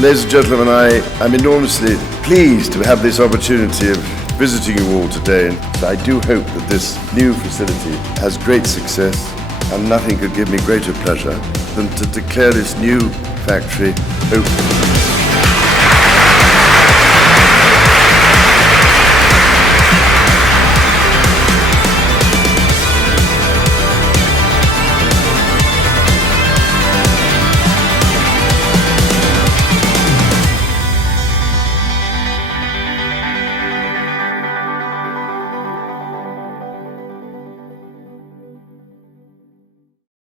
Ladies and gentlemen, I'm enormously pleased to have this opportunity of visiting you all today. And I do hope that this new facility has great success, and nothing could give me greater pleasure than to declare this new factory open.